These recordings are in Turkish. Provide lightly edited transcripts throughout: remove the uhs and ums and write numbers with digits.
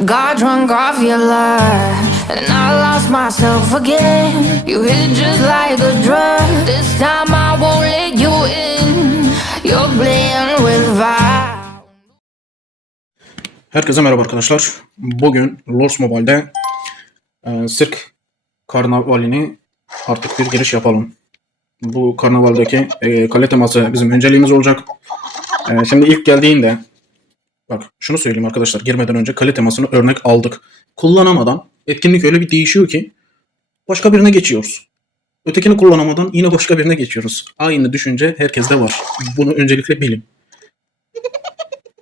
Got drunk off your lie, and I lost myself again. You hit just like a drug. This time I won't let you in. You're playing with fire. Herkese merhaba arkadaşlar. Bugün Lords Mobile'de sirk karnavalini artık bir giriş yapalım. Bu karnavaldaki kale teması bizim önceliğimiz olacak. Şimdi ilk geldiğinde bak şunu söyleyeyim arkadaşlar, girmeden önce kale temasını örnek aldık. Kullanamadan etkinlik öyle bir değişiyor ki başka birine geçiyoruz. Ötekini kullanamadan yine başka birine geçiyoruz. Aynı düşünce herkeste var. Bunu öncelikle bilin.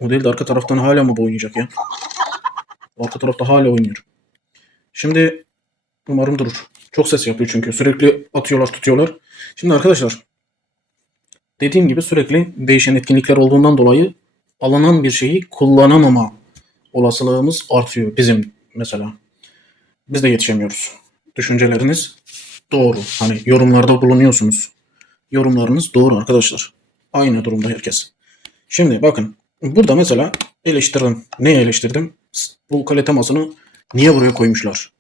O değil de arka taraftan hala mı bu oynayacak ya? Arka tarafta hala oynuyor. Şimdi umarım durur. Çok ses yapıyor çünkü. Sürekli atıyorlar, tutuyorlar. Şimdi arkadaşlar, dediğim gibi sürekli değişen etkinlikler olduğundan dolayı alınan bir şeyi kullanamama olasılığımız artıyor bizim mesela. Biz de yetişemiyoruz. Düşünceleriniz doğru. Hani yorumlarda bulunuyorsunuz. Yorumlarınız doğru arkadaşlar. Aynı durumda herkes. Şimdi bakın. Burada mesela eleştirdim. Neyi eleştirdim? Bu kale temasını niye buraya koymuşlar?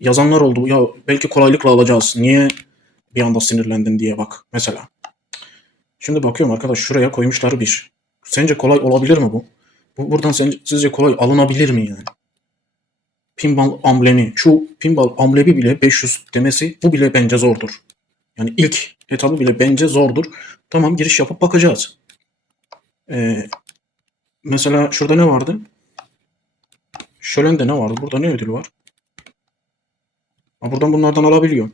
Yazanlar oldu. Ya belki kolaylıkla alacağız. Niye bir anda sinirlendin diye bak mesela. Şimdi bakıyorum arkadaş, şuraya koymuşlar bir. Sence kolay olabilir mi bu? Buradan sizce kolay alınabilir mi yani? Pinball amblemi. Şu pinball amblemi bile 500 demesi, bu bile bence zordur. Yani ilk etabı bile bence zordur. Tamam, giriş yapıp bakacağız. Mesela şurada ne vardı? Şölen'de ne vardı? Burada ne ödül var? Buradan bunlardan alabiliyor.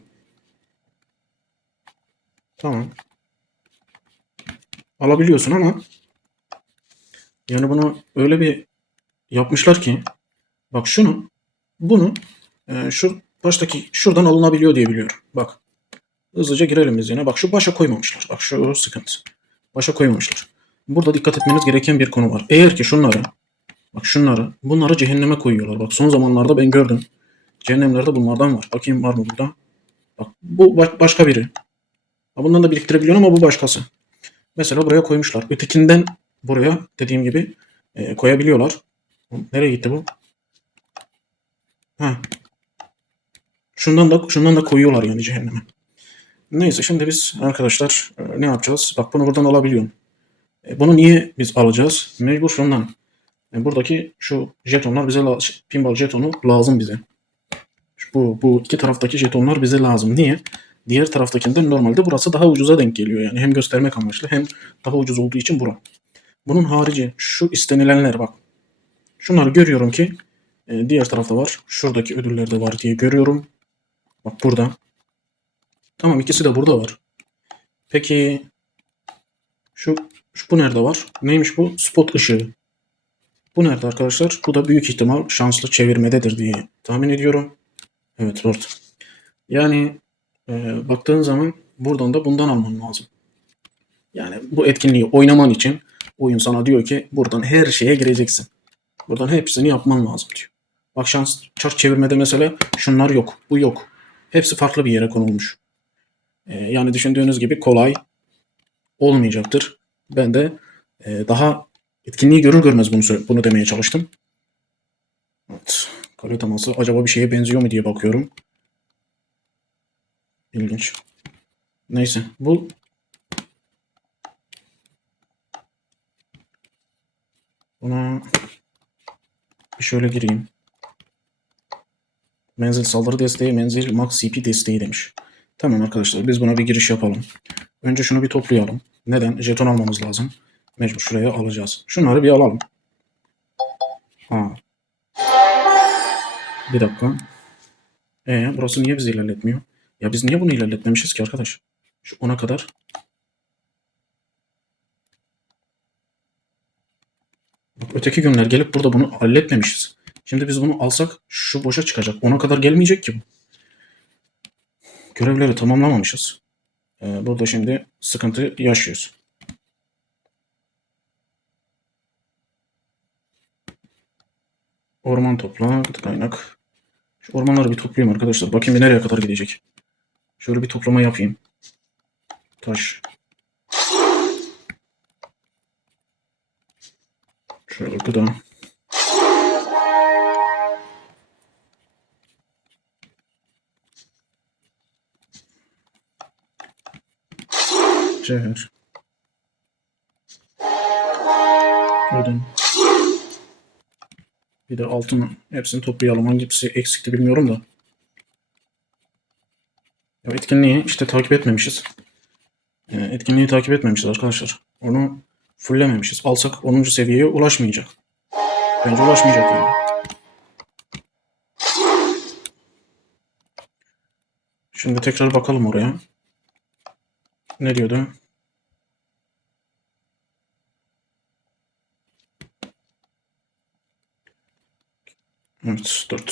Tamam. Alabiliyorsun ama yani bunu öyle bir yapmışlar ki bak bunu şu baştaki şuradan alınabiliyor diye biliyorum. Bak hızlıca girelim biz yine. Bak şu başa koymamışlar. Bak şu sıkıntı. Başa koymamışlar. Burada dikkat etmeniz gereken bir konu var. Eğer ki bunları cehenneme koyuyorlar. Bak son zamanlarda ben gördüm. Cehennemlerde bunlardan var. Bakayım var mı burada? Bak bu başka biri. Bundan da biriktirebiliyorum ama bu başkası. Mesela buraya koymuşlar. Ötekinden buraya dediğim gibi koyabiliyorlar. Nereye gitti bu? Ha. Şundan da koyuyorlar yani cehenneme. Neyse şimdi biz arkadaşlar ne yapacağız? Bak bunu buradan alabiliyorum. Bunu niye biz alacağız? Mecbur şundan. Buradaki şu jetonlar bize pinball jetonu lazım bize. Bu iki taraftaki jetonlar bize lazım. Niye? Diğer taraftakinden normalde burası daha ucuza denk geliyor. Yani hem göstermek amaçlı hem daha ucuz olduğu için bura. Bunun harici şu istenilenler bak. Şunları görüyorum ki diğer tarafta var. Şuradaki ödüllerde var diye görüyorum. Bak burada. Tamam, ikisi de burada var. Peki şu bu nerede var? Neymiş bu? Spot ışığı. Bu nerede arkadaşlar? Bu da büyük ihtimal şanslı çevirmededir diye tahmin ediyorum. Evet, Lord. Yani baktığın zaman buradan da bundan alman lazım. Yani bu etkinliği oynaman için oyun sana diyor ki buradan her şeye gireceksin. Buradan hepsini yapman lazım diyor. Bak şans çark çevirmede mesela şunlar yok. Bu yok. Hepsi farklı bir yere konulmuş. Yani düşündüğünüz gibi kolay olmayacaktır. Ben de daha etkinliği görür görmez bunu demeye çalıştım. Evet. Kale teması acaba bir şeye benziyor mu diye bakıyorum. İlginç. Neyse. Buna bir şöyle gireyim. Menzil saldırı desteği, menzil max CP desteği demiş. Tamam arkadaşlar, biz buna bir giriş yapalım. Önce şunu bir toplayalım. Neden? Jeton almamız lazım. Mecbur şuraya alacağız. Şunları bir alalım. Bir dakika. Burası niye bizi ilerletmiyor? Ya biz niye bunu ilerletmemişiz ki arkadaş? Şu 10'a kadar. Bak öteki günler gelip burada bunu halletmemişiz. Şimdi biz bunu alsak şu boşa çıkacak. 10'a kadar gelmeyecek ki bu. Görevleri tamamlamamışız. Burada şimdi sıkıntı yaşıyoruz. Orman topla, kaynak. Şu ormanları bir toplayayım arkadaşlar. Bakayım bir nereye kadar gidecek. Şöyle bir toplama yapayım. Taş. Şöyle gıda. Cevher. Odun. Bir de altın, hepsini toplayalım. Hangisi eksikti bilmiyorum da. Ya etkinliği işte takip etmemişiz. Etkinliği takip etmemişiz arkadaşlar. Onu fulllememişiz. Alsak 10. seviyeye ulaşmayacak. Bence ulaşmayacak yani. Şimdi tekrar bakalım oraya. Ne diyordu? Evet, 4.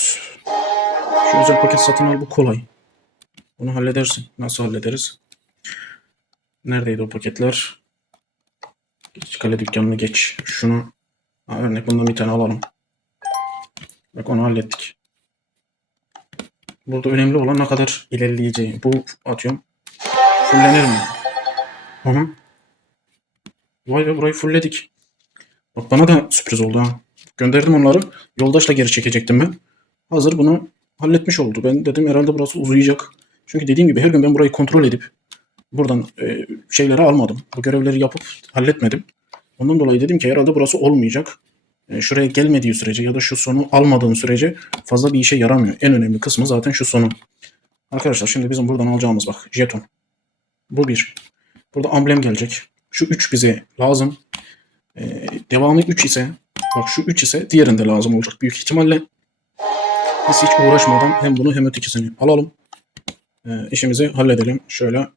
Şu özel paket satın al, bu kolay. Bunu halledersin. Nasıl hallederiz? Neredeydi o paketler? Geç kale dükkanını geç. Şunu örnek bundan bir tane alalım. Bak onu hallettik. Burada önemli olan ne kadar ilerleyeceği. Bu atıyorum. Fullenir mi? Aha. Vay be, burayı fullledik. Bak bana da sürpriz oldu ha. Gönderdim onları. Yoldaşla geri çekecektim ben. Hazır bunu halletmiş oldu. Ben dedim herhalde burası uzayacak. Çünkü dediğim gibi her gün ben burayı kontrol edip buradan şeyleri almadım. Bu görevleri yapıp halletmedim. Ondan dolayı dedim ki herhalde burası olmayacak. Şuraya gelmediği sürece ya da şu sonu almadığın sürece fazla bir işe yaramıyor. En önemli kısmı zaten şu sonu. Arkadaşlar şimdi bizim buradan alacağımız bak jeton. Bu bir. Burada amblem gelecek. Şu 3 bize lazım. Devamı 3 ise bak şu 3 ise diğerinde lazım olacak büyük ihtimalle. Biz hiç uğraşmadan hem bunu hem ötekisini alalım. İşimizi halledelim. Şöyle.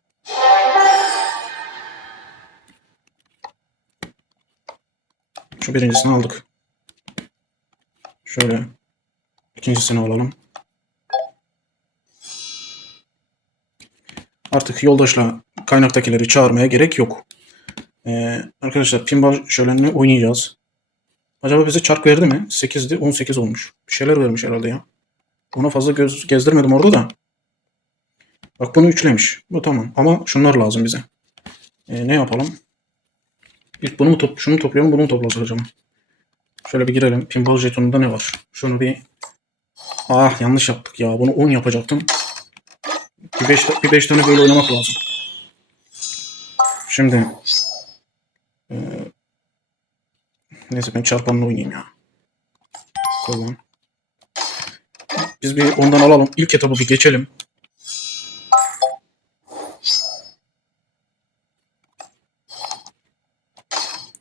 Şu birincisini aldık. Şöyle. İkincisini alalım. Artık yoldaşla kaynaktakileri çağırmaya gerek yok. Arkadaşlar pinball şölenini oynayacağız. Acaba bize çark verdi mi? 8'di 18 olmuş. Bir şeyler vermiş herhalde ya. Ona fazla göz gezdirmedim orada da. Bak bunu üçlemiş. Bu tamam. Ama şunlar lazım bize. Ne yapalım? İlk bunu mu şunu toplayalım, bunu mu toplasak acaba? Şöyle bir girelim. Pinball jetonunda ne var? Şunu bir... Ah yanlış yaptık ya. Bunu 10 yapacaktım. Bir 5 tane böyle oynamak lazım. Şimdi... neyse ben çarpanla oynayayım ya. Kollan. Biz bir ondan alalım. İlk etabı bir geçelim.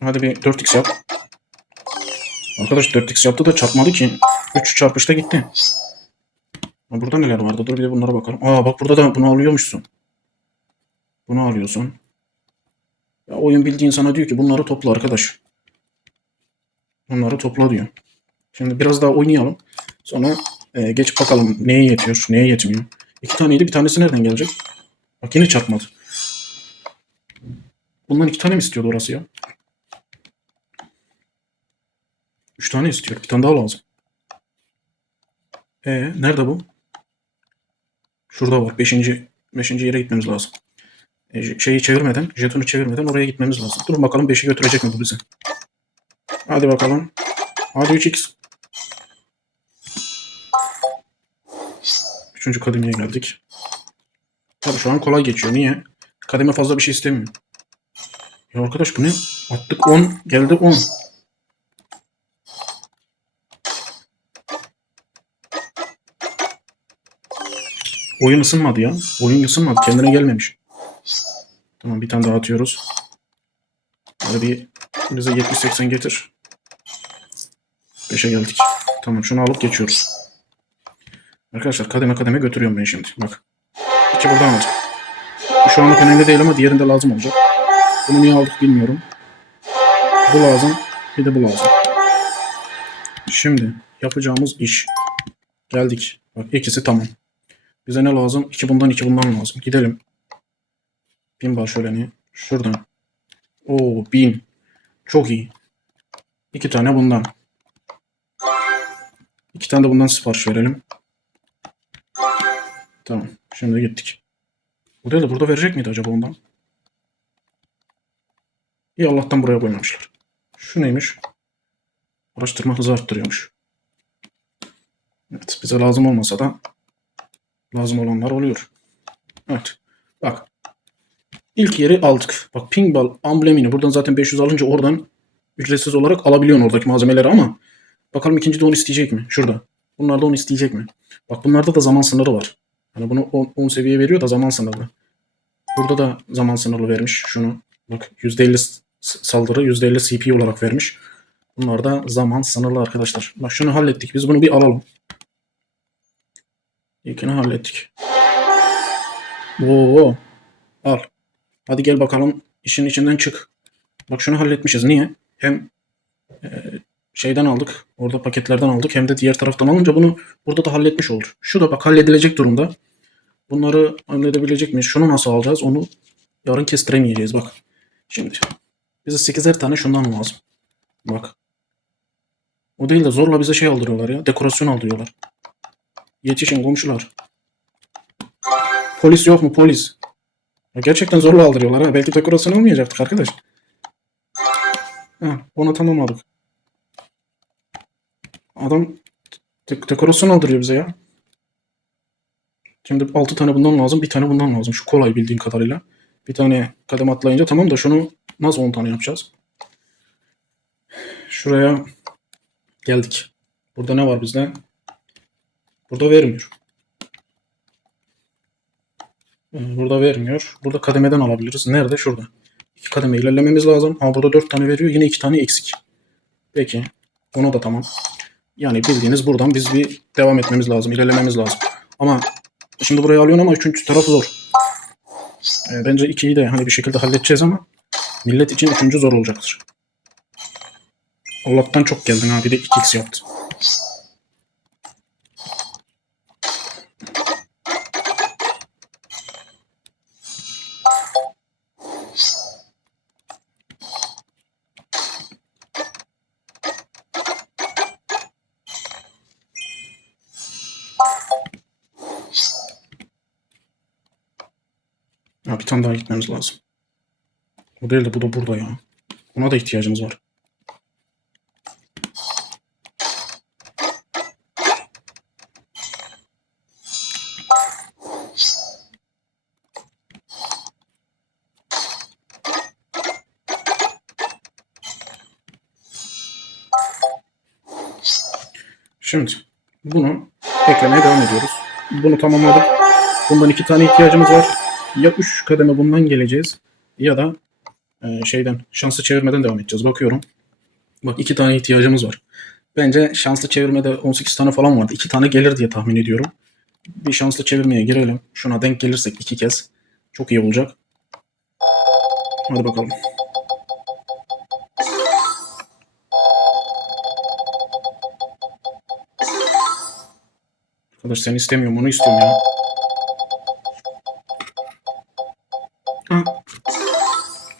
Hadi bir 4x yap. Arkadaş 4x yaptı da çarpmadı ki. 3 çarpışta gitti. Burada neler vardı? Dur bir de bunlara bakalım. Aa bak burada da bunu alıyormuşsun. Bunu alıyorsun. Ya oyun bildiğin sana diyor ki bunları topla arkadaş. Bunları topla diyor. Şimdi biraz daha oynayalım. Sonra geç bakalım neye yetiyor, neye yetmiyor. 2 taneydi, bir tanesi nereden gelecek? Bak yine çarpmadı. Bundan 2 tane mi istiyordu orası ya? 3 tane istiyor. Bir tane daha lazım. Nerede bu? Şurada var. 5. yere gitmemiz lazım. Şeyi çevirmeden, jetonu çevirmeden oraya gitmemiz lazım. Durun bakalım 5'i götürecek mi bu bize? Hadi bakalım. Hadi 3x. 3. kademeye geldik. Tabii şu an kolay geçiyor. Niye? Kademe fazla bir şey istemiyor. Ya arkadaş bu ne? Attık 10, geldi 10. Oyun ısınmadı ya. Oyun ısınmadı. Kendine gelmemiş. Tamam bir tane daha atıyoruz. Hadi bir bize 70-80 getir. 5'e geldik. Tamam şunu alıp geçiyoruz. Arkadaşlar kademe kademe götürüyorum ben şimdi. Bak. 2 buradan alacağım. Şu anlık önemli değil ama diğerinde lazım olacak. Bunu niye aldık bilmiyorum. Bu lazım. Bir de bu lazım. Şimdi yapacağımız iş. Geldik. Bak ikisi tamam. Bize ne lazım? 2 bundan 2 bundan lazım. Gidelim. Pinball şöleni. Şuradan. Oo 1000. Çok iyi. 2 tane bundan. 2 tane de bundan sipariş verelim. Tamam. Şimdi gittik. Bu değil de burada verecek miydi acaba ondan? İyi Allah'tan buraya koymamışlar. Şu neymiş? Araştırma hızı arttırıyormuş. Evet bize lazım olmasa da lazım olanlar oluyor. Evet. Bak. İlk yeri aldık. Bak pinball amblemini buradan zaten 500 alınca oradan ücretsiz olarak alabiliyorsun oradaki malzemeleri ama bakalım ikinci de onu isteyecek mi? Şurada. Bunlarda onu isteyecek mi? Bak bunlarda da zaman sınırı var. Hani bunu 10 seviye veriyor da zaman sınırlı. Burada da zaman sınırlı vermiş şunu. Bak %50 saldırı, %50 CP olarak vermiş. Bunlar da zaman sınırlı arkadaşlar. Bak şunu hallettik. Biz bunu bir alalım. İlkini hallettik. Oo, al. Hadi gel bakalım işin içinden çık. Bak şunu halletmişiz. Niye? Hem şeyden aldık. Orada paketlerden aldık. Hem de diğer taraftan alınca bunu burada da halletmiş olduk. Şu da bak halledilecek durumda. Bunları halledebilecek miyiz? Şunu nasıl alacağız? Onu yarın kestiremeyeceğiz bak. Şimdi bize 8'er tane şundan lazım. Bak. O değil de zorla bize şey aldırıyorlar ya. Dekorasyon aldırıyorlar. Yetişin komşular. Polis yok mu polis? Ya gerçekten zorla aldırıyorlar ha. Belki dekorasyon olmayacaktık arkadaş. Ha, onu tamamladık. Adam dekorasyon aldırıyor bize ya. Şimdi 6 tane bundan lazım. Bir tane bundan lazım. Şu kolay bildiğim kadarıyla. Bir tane kadem atlayınca tamam da şunu nasıl 10 tane yapacağız? Şuraya geldik. Burada ne var bizde? Burada vermiyor. Burada vermiyor. Burada kademeden alabiliriz. Nerede? Şurada. 2 kademe ilerlememiz lazım. Ama burada 4 tane veriyor. Yine 2 tane eksik. Peki. Onu da tamam. Yani bildiğiniz buradan biz bir devam etmemiz lazım. İlerlememiz lazım. Ama şimdi burayı alıyorsun ama 3. taraf zor. Bence 2'yi de hani bir şekilde halledeceğiz ama millet için 3. zor olacaktır. Allah'tan çok geldin abi de 2x yaptı. Ya bir tane daha gitmemiz lazım. Bu değil de bu da burada ya. Buna da ihtiyacımız var. Şimdi bunu eklemeye devam ediyoruz. Bunu tamamladık. Bundan 2 tane ihtiyacımız var. Ya 3 kademe bundan geleceğiz ya da şeyden şanslı çevirmeden devam edeceğiz. Bakıyorum. Bak 2 tane ihtiyacımız var. Bence şanslı çevirmede 18 tane falan vardı. 2 tane gelir diye tahmin ediyorum. Bir şanslı çevirmeye girelim. Şuna denk gelirsek 2 kez çok iyi olacak. Hadi bakalım. Arkadaş seni istemiyorum, onu istiyorum ya. Ha.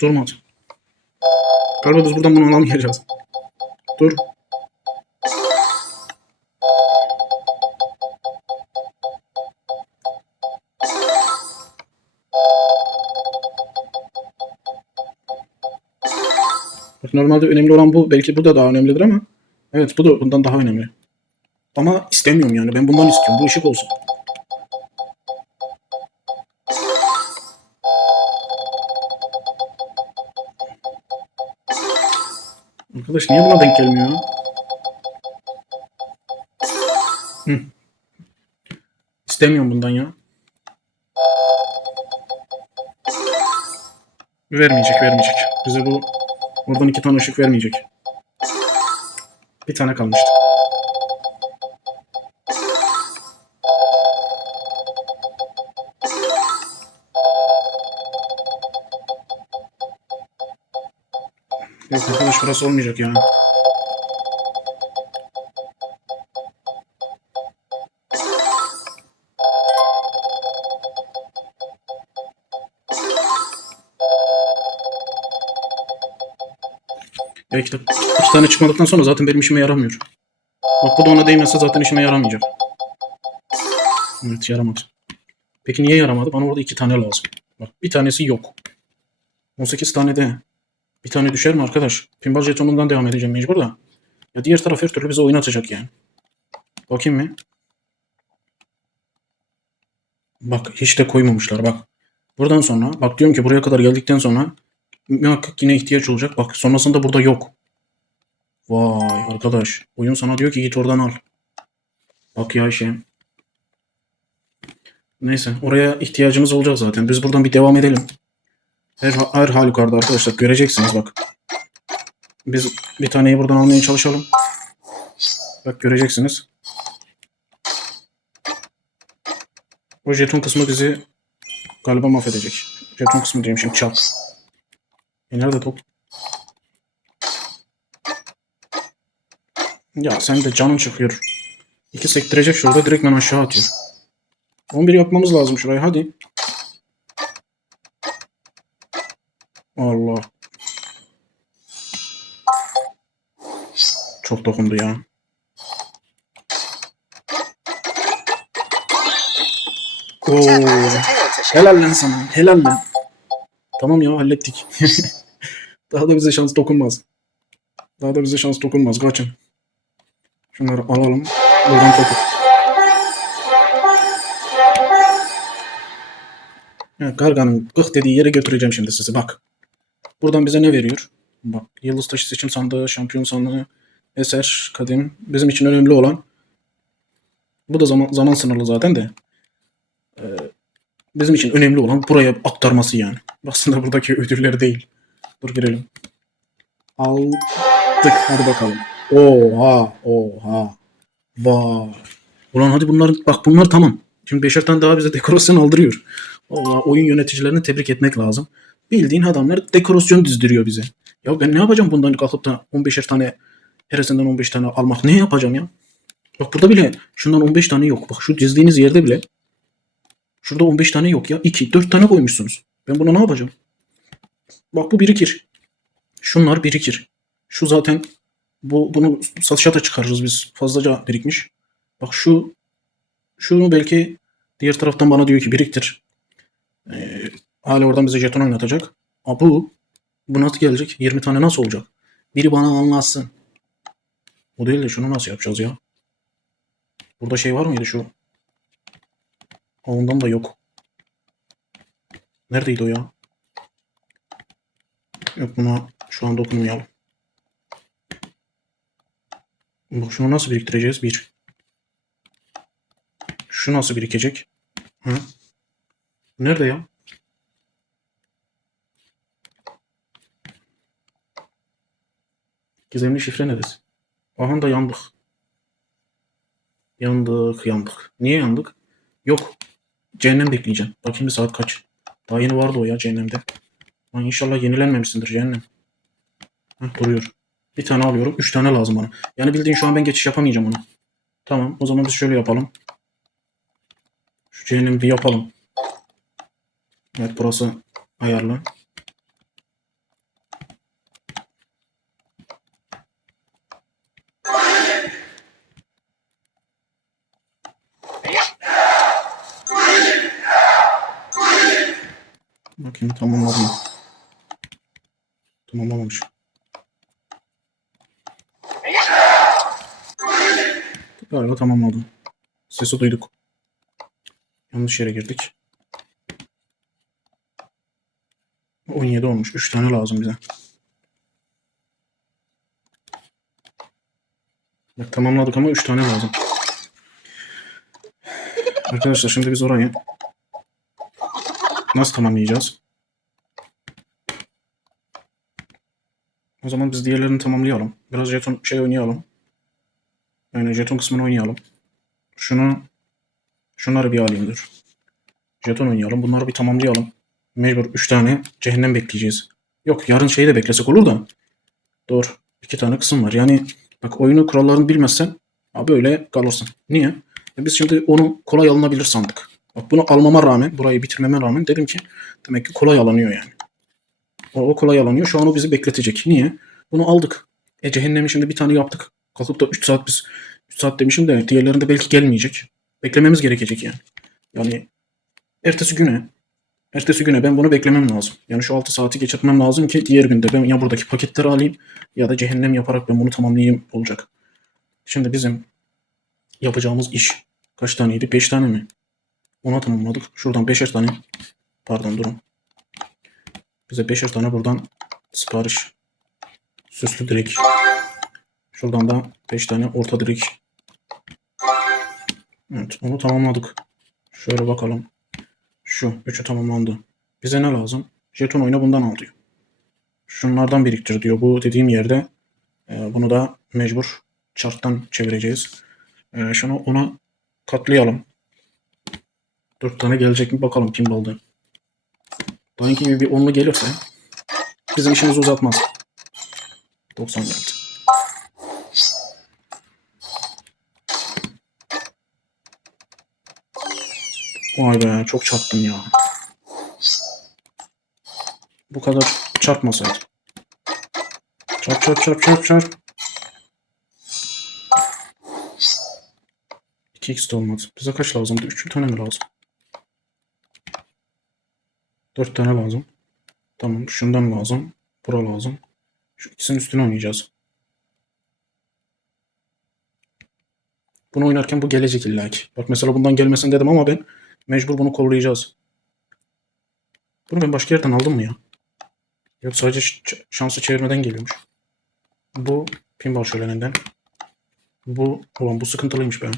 Durmadı. Galiba biz buradan bunu alamayacağız. Dur. Bak normalde önemli olan bu. Belki bu da daha önemlidir ama. Evet bu da bundan daha önemli. Ama istemiyorum yani. Ben bundan istiyorum. Bu ışık olsun. Arkadaş niye buna denk gelmiyor? Hı. İstemiyorum bundan ya. Vermeyecek. Bize bu oradan 2 tane ışık vermeyecek. Bir tane kalmıştı. Yok arkadaş burası olmayacak ya. Ya iki tane çıkmadıktan sonra zaten benim işime yaramıyor. Bak bu da ona değmezse zaten işime yaramayacak. Evet yaramadı. Peki niye yaramadı? Bana orada 2 tane lazım. Bak bir tanesi yok. 18 tane de. Bir tane düşer mi arkadaş? Pinball jetonundan devam edeceğim mecbur da. Ya diğer taraf her türlü bize oyun atacak yani. Bakayım mı? Bak hiç de koymamışlar bak. Buradan sonra bak diyorum ki buraya kadar geldikten sonra muhakkak yine ihtiyaç olacak. Bak sonrasında burada yok. Vay arkadaş. Oyun sana diyor ki git oradan al. Bak ya şey. Neyse oraya ihtiyacımız olacak zaten. Biz buradan bir devam edelim. Her halükarda arkadaşlar göreceksiniz bak. Biz bir taneyi buradan almaya çalışalım. Bak göreceksiniz. O jeton kısmı bizi galiba mahvedecek. Jeton kısmı diyeyim şimdi çap. Nerede top? Ya sen de canın çıkıyor. İki sektirecek şurada direkt ben aşağı atıyor. 11 yapmamız lazım şurayı hadi. Allah. Çok dokundu ya. Oo. Helal lan sana. Helal lan. Tamam ya hallettik. Daha da bize şans dokunmaz. Daha da bize şans dokunmaz. Kaçın. Şunları alalım. Buradan topu. Ya, Garga'nın gık dediği yere götüreceğim şimdi sizi. Bak. Buradan bize ne veriyor? Bak. Yıldız taşı seçim sandığı, şampiyon sandığı, eser, kadim. Bizim için önemli olan. Bu da zaman sınırlı zaten de. Bizim için önemli olan buraya aktarması yani. Aslında buradaki ödüller değil. Dur girelim. Aldık. Hadi bakalım. Oha. Oha. Vay. Ulan hadi bunlar tamam. Şimdi beşer tane daha bize dekorasyon aldırıyor. Vallahi oyun yöneticilerini tebrik etmek lazım. Bildiğin adamlar dekorasyon dizdiriyor bize. Ya ben ne yapacağım bundan kalkıp da 15'er tane heresinden 15 tane almak ne yapacağım ya? Bak burada bile şundan 15 tane yok. Bak şu dizdiğiniz yerde bile şurada 15 tane yok ya. 2, 4 tane koymuşsunuz. Ben buna ne yapacağım? Bak bu birikir. Şunlar birikir. Şu zaten bunu satışa da çıkarırız biz. Fazlaca birikmiş. Bak şunu belki diğer taraftan bana diyor ki biriktir. Hala oradan bize jeton oynatacak. Bu nasıl gelecek? 20 tane nasıl olacak? Biri bana anlatsın. O değil de şunu nasıl yapacağız ya? Burada şey var mıydı şu? Ondan da yok. Neredeydi o ya? Yok buna şu an dokunmayalım. Bak şunu nasıl biriktireceğiz? Bir. Şu nasıl birikecek? Hı? Nerede ya? Gizemli şifre neresi? Aha da yandık. Yandık. Niye yandık? Yok. Cehennem bekleyeceğim. Bakayım bir saat kaç. Daha yeni vardı o ya cehennemde. Lan inşallah yenilenmemişsindir cehennem. Heh, duruyor. Bir tane alıyorum. 3 tane lazım bana. Yani bildiğin şu an ben geçiş yapamayacağım ona. Tamam. O zaman biz şöyle yapalım. Şu cehennemi bir yapalım. Evet burası ayarlı. Bakayım tamamladım. Tamamlamamış. Galiba tamamladım. Sesi duyduk. Yanlış yere girdik. 17 olmuş. 3 tane lazım bize. Bak tamamladık ama 3 tane lazım. Arkadaşlar şimdi biz orayı nasıl tamamlayacağız? O zaman biz diğerlerini tamamlayalım. Biraz jeton oynayalım. Yani jeton kısmını oynayalım. Şunları bir alayım dur. Jeton oynayalım. Bunları bir tamamlayalım. Mecbur 3 tane cehennem bekleyeceğiz. Yok yarın şeyi de beklesek olur da. Doğru. 2 tane kısım var. Yani bak oyunu kurallarını bilmezsen abi öyle kalırsın. Niye? Biz şimdi onu kolay alınabilir sandık. Bak bunu almama rağmen, burayı bitirmeme rağmen dedim ki demek ki kolay alınıyor yani. O kolay alınıyor. Şu an o bizi bekletecek. Niye? Bunu aldık. Cehennemi şimdi bir tane yaptık. Kalkıp da 3 saat 3 saat demişim de diğerlerinde belki gelmeyecek. Beklememiz gerekecek yani. Yani ertesi güne ben bunu beklemem lazım. Yani şu 6 saati geçirmem lazım ki diğer günde ben ya buradaki paketleri alayım ya da cehennem yaparak ben bunu tamamlayayım olacak. Şimdi bizim yapacağımız iş kaç taneydi? 5 tane mi? Ona tamamladık. Şuradan 5'er tane Pardon durun. Bize 5'er tane buradan sipariş. Süslü direk. Şuradan da 5 tane orta direk. Evet onu tamamladık. Şöyle bakalım. Şu 3'ü tamamlandı. Bize ne lazım? Jeton oyunu bundan al diyor. Şunlardan biriktir diyor. Bu dediğim yerde bunu da mecbur chart'tan çevireceğiz. Şunu ona katlayalım. 4 tane gelecek mi bakalım pinball'da. Dainki gibi bir 10'lu gelirse bizim işimizi uzatmaz. 90 geldi. Vay be çok çarptım ya. Bu kadar çarpmasaydı. Çarp çarp çarp çarp çarp. 2x de olmadı. Bize kaç lazımdı? 3 tane mi lazım? 4 tane lazım. Tamam şundan lazım. Bura lazım. Şu ikisinin üstüne oynayacağız. Bunu oynarken bu gelecek illaki. Bak mesela bundan gelmesin dedim ama ben mecbur bunu kollayacağız. Bunu ben başka yerden aldım mı ya? Yok sadece şansı çevirmeden geliyormuş. Bu pinball şöleninden. Bu ulan bu sıkıntılıymış be.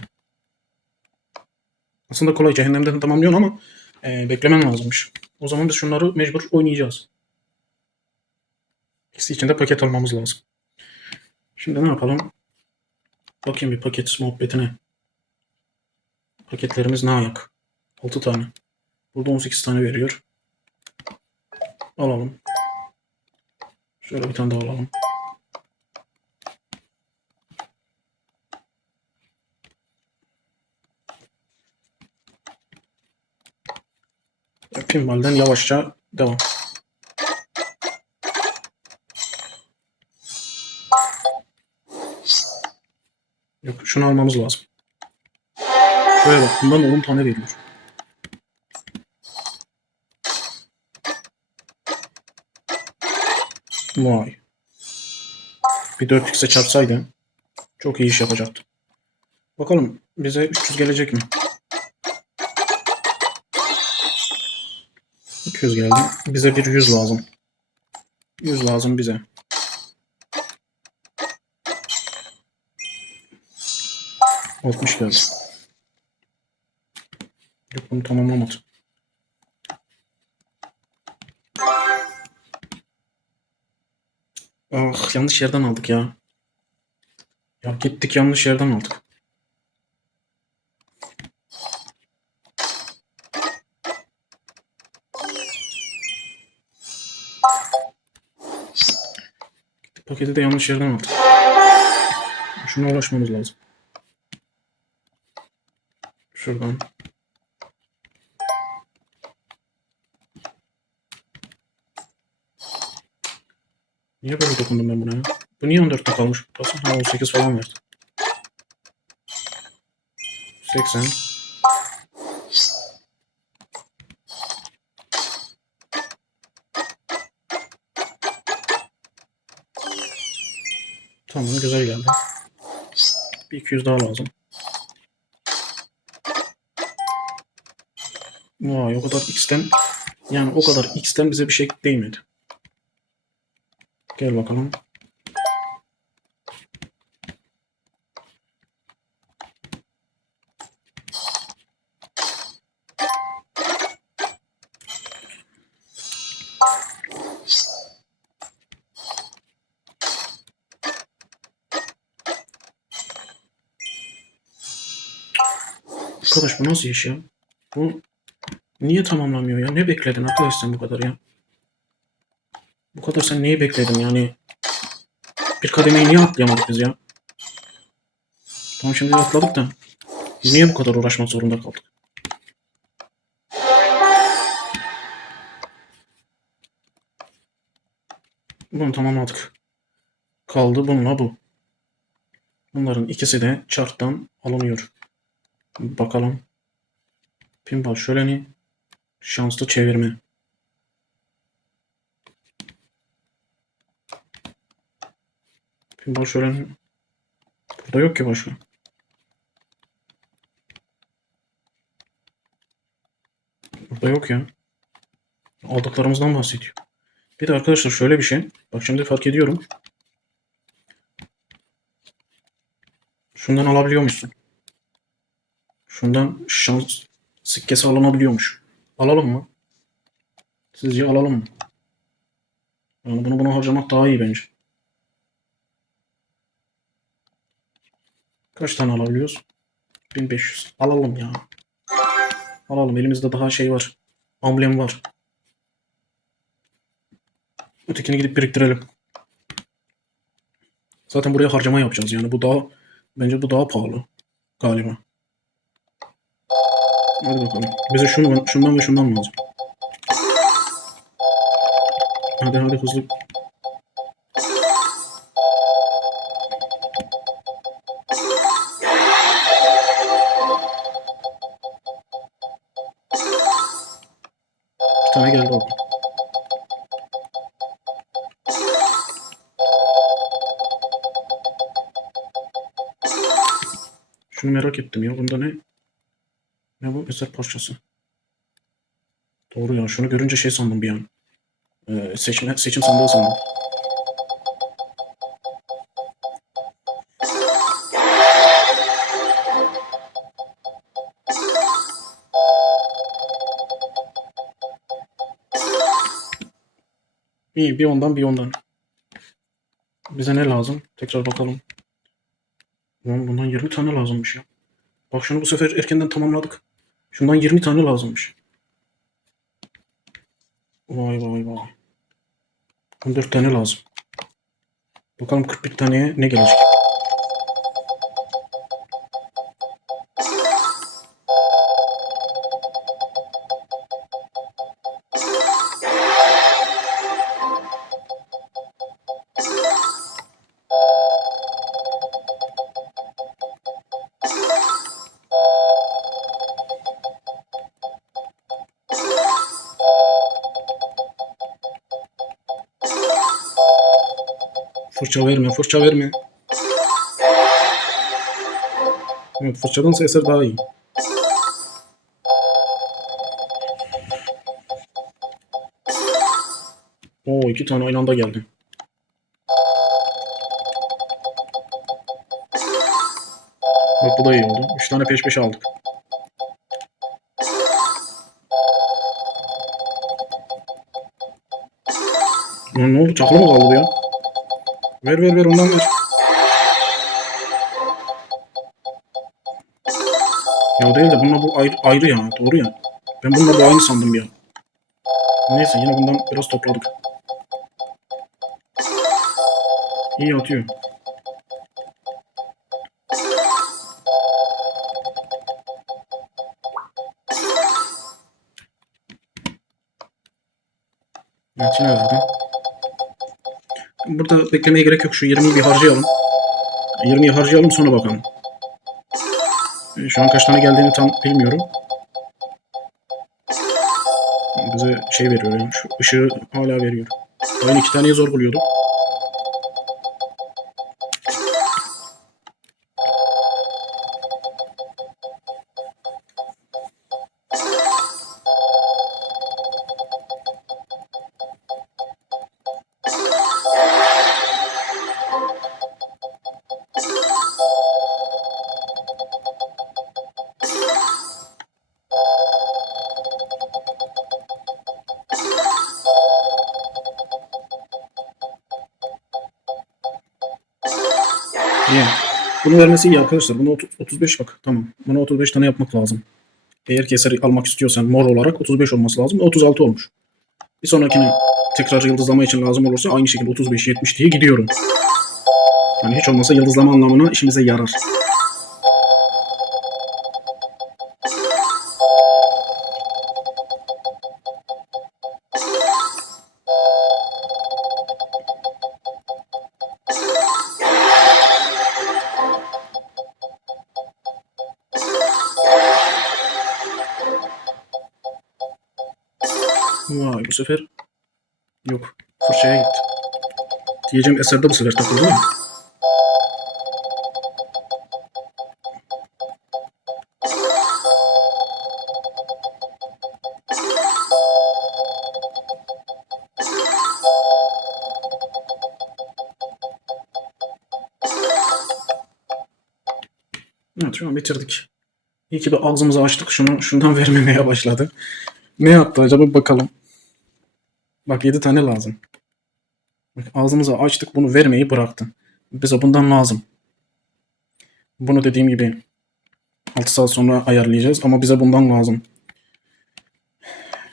Aslında kolay cehennemden tamamlıyorsun ama beklemen lazımmış. O zaman biz şunları mecbur oynayacağız. İkisi için de paket almamız lazım. Şimdi ne yapalım? Bakayım bir paket muhabbetine. Paketlerimiz ne ayak? 6 tane. Burada 18 tane veriyor. Alalım. Şöyle bir tane daha alalım. Pinball'den yavaşça devam. Yok şunu almamız lazım. Şöyle bak bundan 10 tane veriyor. Vay. Bir 4x'e çarpsaydı çok iyi iş yapacaktı. Bakalım bize 300 gelecek mi? 200 geldi. Bize bir 100 lazım. 100 lazım bize. Altmış geldi. Yok bunu tamamlamadı. Ah yanlış yerden aldık ya. Ya gittik yanlış yerden aldık. Paketi de yanlış yerden aldık. Şuna ulaşmamız lazım. Şuradan. Niye böyle dokundum ben buna ya? Bu niye 14'te kalmış? Basın ha 18 falan verdi. 80. Tamam güzel geldi. Bir 200 daha lazım. Vay o kadar x'ten yani o kadar x'ten bize bir şey değmedi. Gel bakalım. Arkadaş bu nasıl iş ya? Bu niye tamamlamıyor ya? Ne bekledin arkadaş sen bu kadar ya? Bu kadar sen neyi bekledin yani? Bir kademeyi niye atlayamadık biz ya? Tamam şimdi atladık da niye bu kadar uğraşmak zorunda kaldık? Bunu tamamladık. Kaldı bununla bu. Bunların ikisi de chart'tan alınıyor. Bakalım. Pinball şöleni. Şanslı çevirme. Pinball şöleni. Burada yok ki başka. Burada yok ya. Aldıklarımızdan bahsediyor. Bir de arkadaşlar şöyle bir şey. Bak şimdi fark ediyorum. Şundan alabiliyormuşsun. Şundan şans sikkesi alınabiliyormuş. Alalım mı? Sizce alalım mı? Yani bunu harcamak daha iyi bence. Kaç tane alabiliyoruz? 1500. Alalım ya. Alalım. Elimizde daha şey var. Amblem var. Ötekini gidip biriktirelim. Zaten buraya harcama yapacağız yani. Bence bu daha pahalı galiba. Hadi bakalım. Bize şundan ve şundan lazım. Hadi hızlı. Bir tane geldi orada. Şunu merak ettim ya. Bunda ne? Ne bu? Eser parçası. Doğru ya. Şunu görünce şey sandım bir an. Seçim sandığı sandım. İyi bir ondan bir ondan. Bize ne lazım? Tekrar bakalım. Bundan 20 tane lazımmış ya. Bak şunu bu sefer erkenden tamamladık. Şundan 20 tane lazımmış. Vay vay vay. 14 tane lazım. Bakalım 41 taneye ne gelecek. Fırça verme, fırça verme. Evet, fırçadansa eser daha iyi. Oo, 2 tane aynı anda geldi. Bak bu da iyi oldu. 3 tane peş peşe aldık. Lan ne oldu? Çakılı mı kaldı bu ya? Ver ondan ver. Ya değil de bununla bu ayrı ya. Doğru ya. Ben bununla bu aynı sandım ya. Neyse yine bundan biraz topladık. İyi atıyor. Evet yine verdi. Burada beklemeye gerek yok. Şu 20'yi bir harcayalım. 20'yi harcayalım sonra bakalım. Şu an kaç tane geldiğini tam bilmiyorum. Bize şey veriyor yani. Şu ışığı hala veriyor. Aynı 2 taneyi zor buluyordum. İyi. Bunu vermesi iyi arkadaşlar. Bunu 35 bak. Tamam. Bunu 35 tane yapmak lazım. Eğer ki eseri almak istiyorsan mor olarak 35 olması lazım. 36 olmuş. Bir sonrakine tekrar yıldızlama için lazım olursa aynı şekilde 35-70 diye gidiyorum. Yani hiç olmazsa yıldızlama anlamına işimize yarar. Vay bu sefer yok. Fırçaya gitti. Diyeceğim eserde bu sefer takıldı mı? Evet, şu an bitirdik. İyi ki bir ağzımızı açtık. Şundan vermemeye başladı. Ne yaptı acaba bakalım. Bak 7 tane lazım. Bak, ağzımızı açtık, bunu vermeyi bıraktı. Bize bundan lazım. Bunu dediğim gibi 6 saat sonra ayarlayacağız ama bize bundan lazım.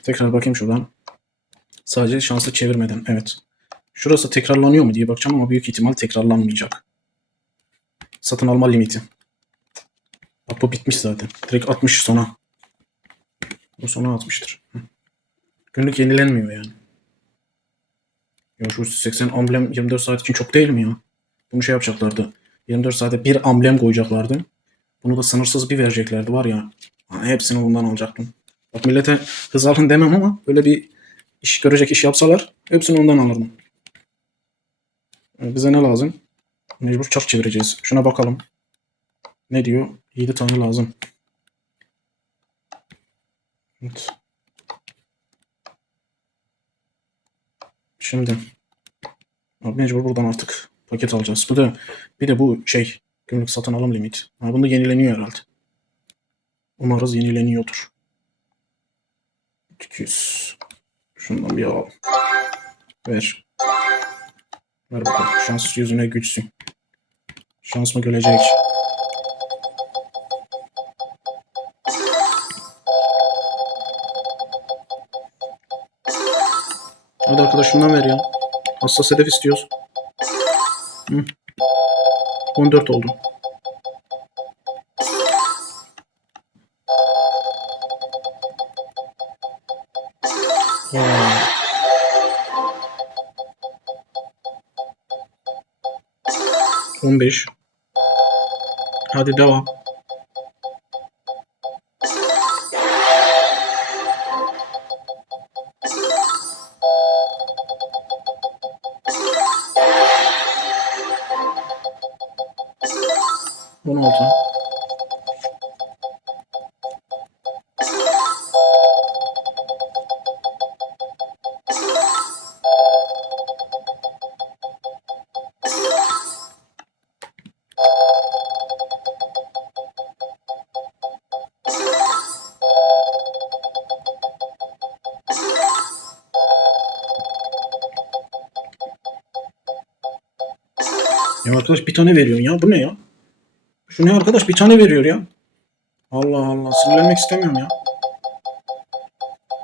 Tekrar bakayım şuradan. Sadece şanslı çevirmeden. Evet. Şurası tekrarlanıyor mu diye bakacağım ama büyük ihtimal tekrarlanmayacak. Satın alma limiti. Bak bu bitmiş zaten. Direkt 60 sona. Bu sona atmıştır. Günlük yenilenmiyor yani. Ya şu 80 amblem 24 saat için çok değil mi ya? Bunu şey yapacaklardı. 24 saate bir amblem koyacaklardı. Bunu da sınırsız bir vereceklerdi var ya. Hepsini bundan alacaktım. Bak millete hız alın demem ama böyle bir iş görecek iş yapsalar hepsini ondan alırdım. Bize ne lazım? Mecbur çark çevireceğiz. Şuna bakalım. Ne diyor? 7 tane lazım. Evet. Şimdi mecbur buradan artık paket alacağız. Bir de bu şey günlük satın alım limit. Bunda yenileniyor herhalde. Umarız yenileniyordur. 200. Şundan bir alalım. Ver. Ver bakalım. Şans yüzüne güçsün. Şans mı gelecek? Hadi arkadaş şundan ver ya. Hassas hedef istiyoruz. Hı. 14 oldu. Vay. 15. Hadi devam. On altı. Ya arkadaş bir tane veriyorsun ya. Bu ne ya? Şu ne arkadaş bir tane veriyor ya. Allah Allah. Sinirlenmek istemiyorum ya.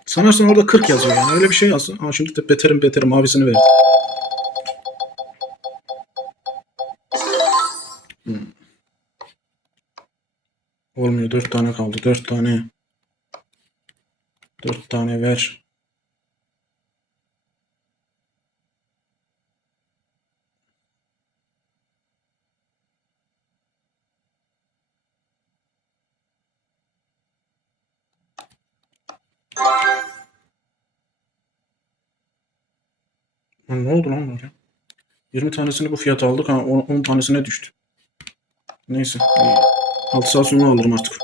Sanırsın orada 40 yazıyor yani. Öyle bir şey yazsın. Şimdi de beterim mavisini verdi. Olmuyor. 4 tane kaldı. 4 tane. 4 tane ver. Lan ne oldu lan böyle? 20 tanesini bu fiyata aldık. 10 tanesine düştü. Neyse. 6 saat sonra alırım artık.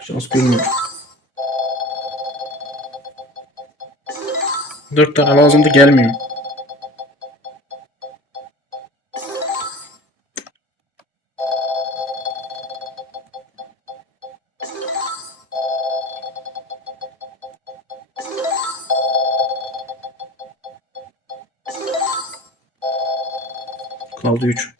Şans görmüyor. 4 tane lazımdı gelmiyor. Kaldı 3.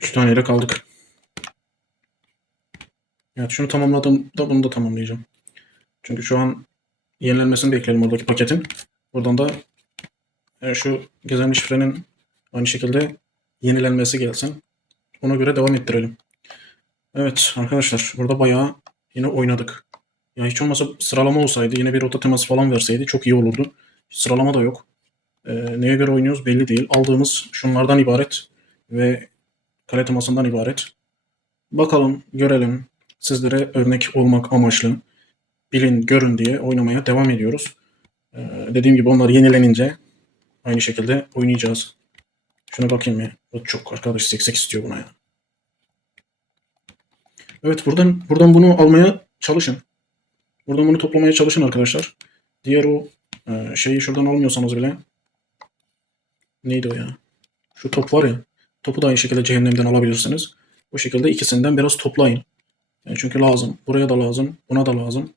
Üç taneyle kaldık. Evet, şunu tamamladığımda bunu da tamamlayacağım. Çünkü şu an yenilenmesini bekleyelim oradaki paketin. Buradan da şu gizemli şifrenin aynı şekilde yenilenmesi gelsin. Ona göre devam ettirelim. Evet arkadaşlar, burada bayağı yine oynadık. Ya hiç olmasa sıralama olsaydı, yine bir rota teması falan verseydi çok iyi olurdu. Sıralama da yok. Neye göre oynuyoruz belli değil. Aldığımız şunlardan ibaret ve kale temasından ibaret. Bakalım, görelim. Sizlere örnek olmak amaçlı, bilin, görün diye oynamaya devam ediyoruz. Dediğim gibi onlar yenilenince aynı şekilde oynayacağız. Şuna bakayım ya. O çok arkadaş, 80 istiyor buna ya. Evet, buradan bunu almaya çalışın. Buradan bunu toplamaya çalışın arkadaşlar. Diğer o şeyi şuradan almıyorsanız bile, neydi o ya? Şu top var ya. Topu da aynı şekilde cehennemden alabilirsiniz. Bu şekilde ikisinden biraz toplayın. Yani çünkü lazım. Buraya da lazım. Buna da lazım.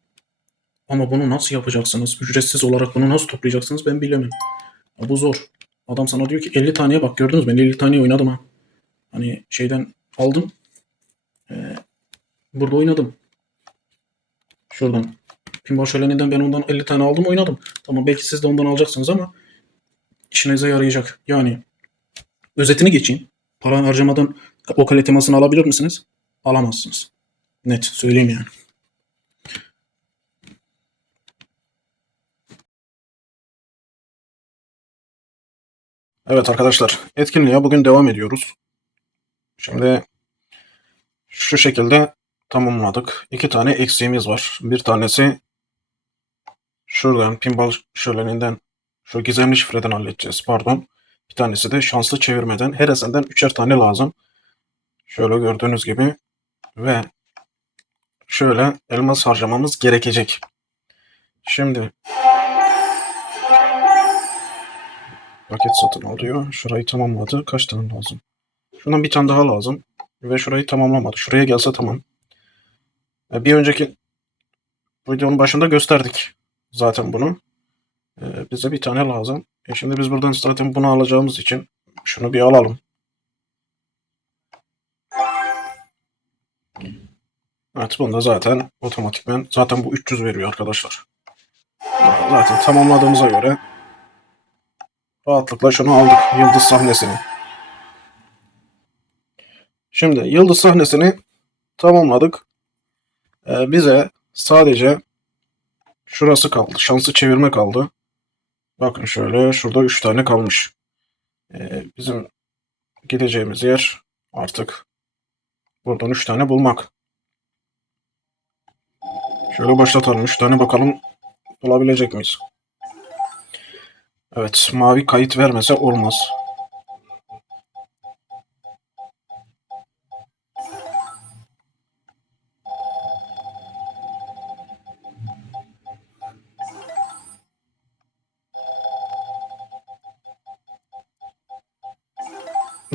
Ama bunu nasıl yapacaksınız? Ücretsiz olarak bunu nasıl toplayacaksınız ben bilemem. Ya bu zor. Adam sana diyor ki 50 taneye bak, gördünüz mü? Ben 50 taneye oynadım ha. Hani şeyden aldım. Burada oynadım. Şuradan. Pinball şöleninden ben ondan 50 tane aldım, oynadım. Tamam, belki siz de ondan alacaksınız ama işinize yarayacak. Yani özetini geçeyim. Para harcamadan o kale temasını alabilir misiniz? Alamazsınız. Net söyleyeyim yani. Evet arkadaşlar, etkinliğe bugün devam ediyoruz. Şimdi şu şekilde tamamladık. 2 tane eksiğimiz var. Bir tanesi şuradan pinball şöleninden, şu gizemli şifreden halledeceğiz. Pardon. Bir tanesi de şanslı çevirmeden. Heresinden 3'er tane lazım. Şöyle gördüğünüz gibi. Ve şöyle elmas harcamamız gerekecek. Şimdi paket satın alıyor. Şurayı tamamladı. Kaç tane lazım? Şundan bir tane daha lazım. Ve şurayı tamamlamadı. Şuraya gelse tamam. Bir önceki videonun başında gösterdik zaten bunu. Bize bir tane lazım. Şimdi biz buradan zaten bunu alacağımız için şunu bir alalım. Evet, bunda zaten otomatikmen zaten bu 300 veriyor arkadaşlar. Zaten tamamladığımıza göre rahatlıkla şunu aldık, yıldız sahnesini. Şimdi yıldız sahnesini tamamladık. Bize sadece şurası kaldı. Şansı çevirme kaldı. Bakın şöyle, şurada 3 tane kalmış. Bizim gideceğimiz yer artık buradan 3 tane bulmak. Şöyle başlatalım. 3 tane bakalım bulabilecek miyiz? Evet, mavi kayıt vermese olmaz.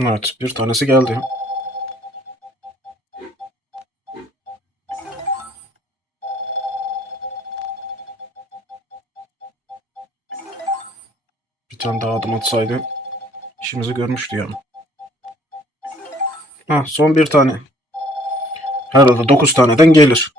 Evet, bir tanesi geldi. Bir tane daha adım atsaydı işimizi görmüştü yani. Son bir tane. Herhalde 9 taneden gelir.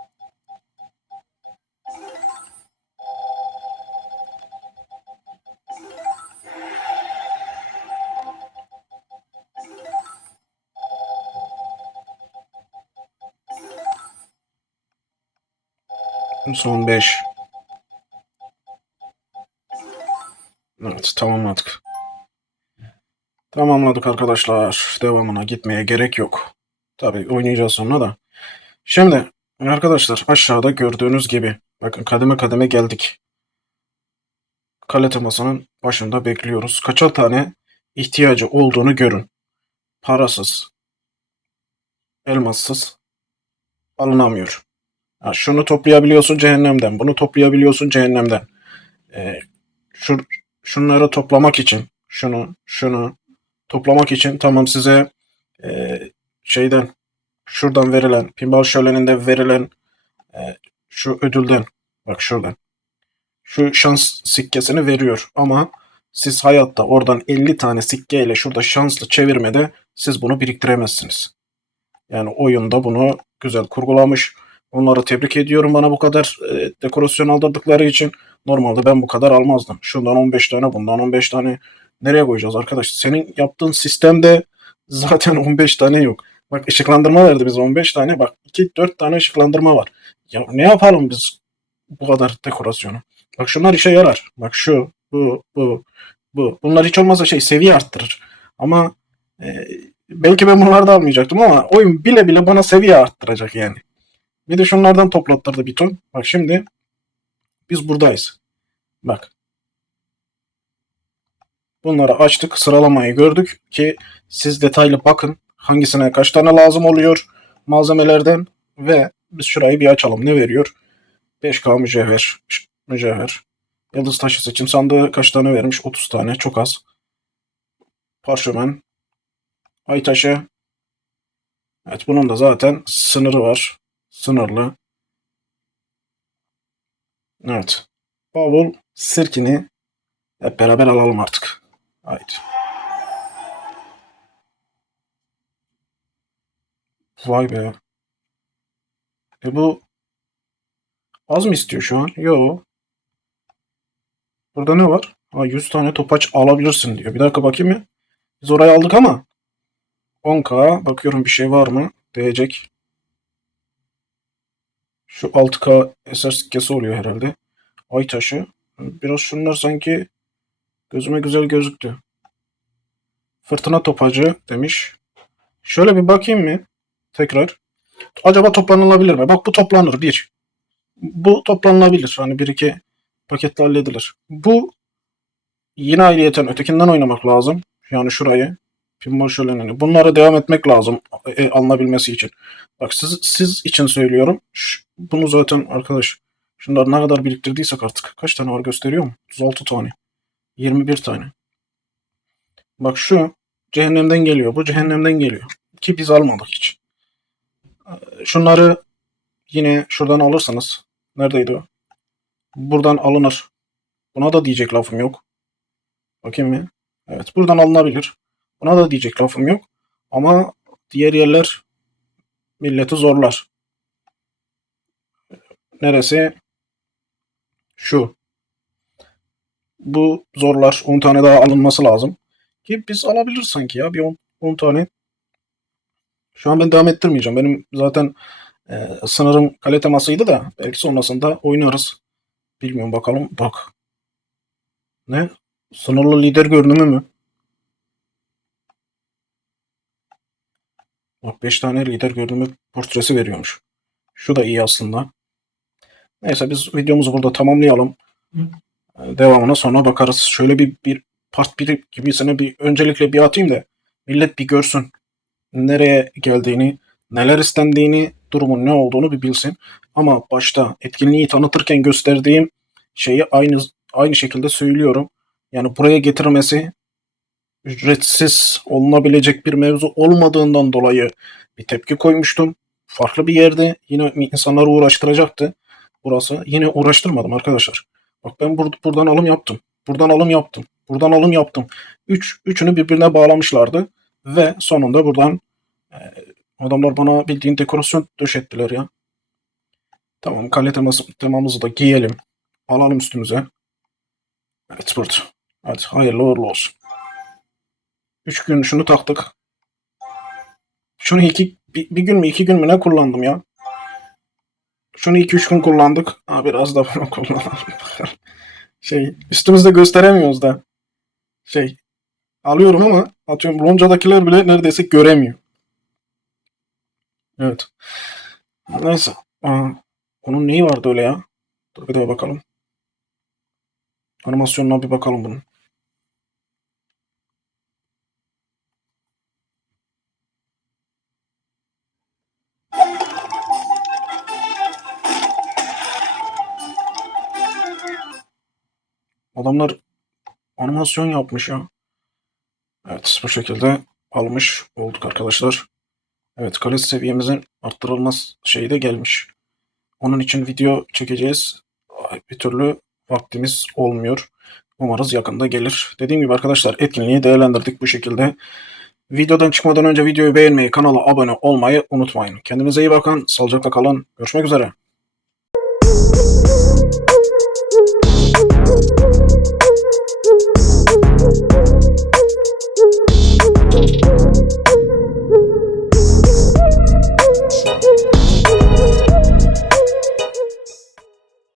Son 5. Evet, tamamladık. Tamamladık arkadaşlar. Devamına gitmeye gerek yok. Tabii oynayacağız sonra da. Şimdi arkadaşlar, aşağıda gördüğünüz gibi bakın, kademe kademe geldik. Kale temasının başında bekliyoruz. Kaçar tane ihtiyacı olduğunu görün. Parasız, elmassız alınamıyor. Şunu toplayabiliyorsun cehennemden, bunu toplayabiliyorsun cehennemden. Ee, şu, şunları toplamak için, şunu toplamak için tamam, size e, şeyden, şuradan verilen, pinball şöleninde verilen şu ödülden, bak şuradan, şu şans sikkesini veriyor ama siz hayatta oradan 50 tane sikkeyle şurada şanslı çevirmede siz bunu biriktiremezsiniz. Yani oyunda bunu güzel kurgulamış. Onları tebrik ediyorum bana bu kadar dekorasyon aldırdıkları için. Normalde ben bu kadar almazdım. Şundan 15 tane, bundan 15 tane. Nereye koyacağız arkadaş? Senin yaptığın sistemde zaten 15 tane yok. Bak ışıklandırma verdi bize 15 tane. Bak 2-4 tane ışıklandırma var. Ya ne yapalım biz bu kadar dekorasyonu? Bak şunlar işe yarar. Bak şu, bu. Bunlar hiç olmazsa seviye arttırır. Ama belki ben bunları da almayacaktım ama oyun bile bile bana seviye arttıracak yani. Bir de şunlardan toplattırdı bir ton. Bak şimdi biz buradayız. Bak. Bunları açtık. Sıralamayı gördük ki siz detaylı bakın. Hangisine kaç tane lazım oluyor malzemelerden ve biz şurayı bir açalım. Ne veriyor? 5K mücevher. Mücevher. Yıldız taşı seçim sandığı kaç tane vermiş? 30 tane. Çok az. Parşömen. Ay taşı. Evet bunun da zaten sınırı var. Sınırlı. Evet. Bavul sirkini hep beraber alalım artık. Haydi. Vay be. Bu az mı istiyor şu an? Yo. Burada ne var? 100 tane topaç alabilirsin diyor. Bir dakika bakayım ya. Biz orayı aldık ama 10K bakıyorum bir şey var mı? Diyecek. Şu 6K eser sikkesi oluyor herhalde. Ay taşı. Biraz şunlar sanki gözüme güzel gözüktü. Fırtına topacı demiş. Şöyle bir bakayım mı? Tekrar. Acaba toplanılabilir mi? Bak bu toplanır. Bir. Bu toplanılabilir. Hani bir iki paketle halledilir. Bu yine ayrıyeten ötekinden oynamak lazım. Yani şurayı. Pinball şölenini. Bunlara devam etmek lazım alınabilmesi için. Bak siz için söylüyorum. Bunu zaten arkadaş şunlar ne kadar biriktirdiysek artık. Kaç tane var gösteriyor mu? 36 tane. 21 tane. Bak şu cehennemden geliyor. Bu cehennemden geliyor. Ki biz almadık hiç. Şunları yine şuradan alırsanız. Neredeydi o? Buradan alınır. Buna da diyecek lafım yok. Bakayım mı? Evet buradan alınabilir. Buna da diyecek lafım yok. Ama diğer yerler milleti zorlar. Neresi? Şu. Bu zorlar. 10 tane daha alınması lazım. Ki biz alabiliriz sanki ya. Bir 10 tane. Şu an ben devam ettirmeyeceğim. Benim zaten sınırım kale temasıydı da. Belki sonrasında oynarız. Bilmiyorum bakalım. Bak. Ne? Sınırlı lider görünümü mü? Bak 5 tane lider görünümü portresi veriyormuş. Şu da iyi aslında. Neyse biz videomuzu burada tamamlayalım. Devamına sonra bakarız. Şöyle bir part 1 gibisine bir öncelikle bir atayım da millet bir görsün. Nereye geldiğini, neler istendiğini, durumun ne olduğunu bir bilsin. Ama başta etkinliği tanıtırken gösterdiğim şeyi aynı şekilde söylüyorum. Yani buraya getirmesi ücretsiz olunabilecek bir mevzu olmadığından dolayı bir tepki koymuştum. Farklı bir yerde yine insanları uğraştıracaktı. Burası yine uğraştırmadım arkadaşlar. Bak ben buradan alım yaptım. Buradan alım yaptım. Buradan alım yaptım. Üçünü birbirine bağlamışlardı. Ve sonunda buradan e, adamlar bana bildiğin dekorasyon döşettiler ya. Tamam kale temamızı da giyelim. Alalım üstümüze. Evet burada. Hadi hayırlı uğurlu olsun. 3 gün şunu taktık. Şunu bir gün mü 2 gün mü ne kullandım ya? Şunu 2-3 gün kullandık. Biraz da bunu kullanalım. Üstümüzde gösteremiyoruz da. Alıyorum ama atıyorum loncadakiler bile neredeyse göremiyor. Evet. Neyse. Onun neyi vardı öyle ya? Dur bir daha bakalım. Animasyonuna bir bakalım bunun. Adamlar animasyon yapmış ya. Evet bu şekilde almış olduk arkadaşlar. Evet kale seviyemizin arttırılması şeyi de gelmiş. Onun için video çekeceğiz. Bir türlü vaktimiz olmuyor. Umarız yakında gelir. Dediğim gibi arkadaşlar etkinliği değerlendirdik bu şekilde. Videodan çıkmadan önce videoyu beğenmeyi, kanala abone olmayı unutmayın. Kendinize iyi bakın, sağlıcakla kalın. Görüşmek üzere.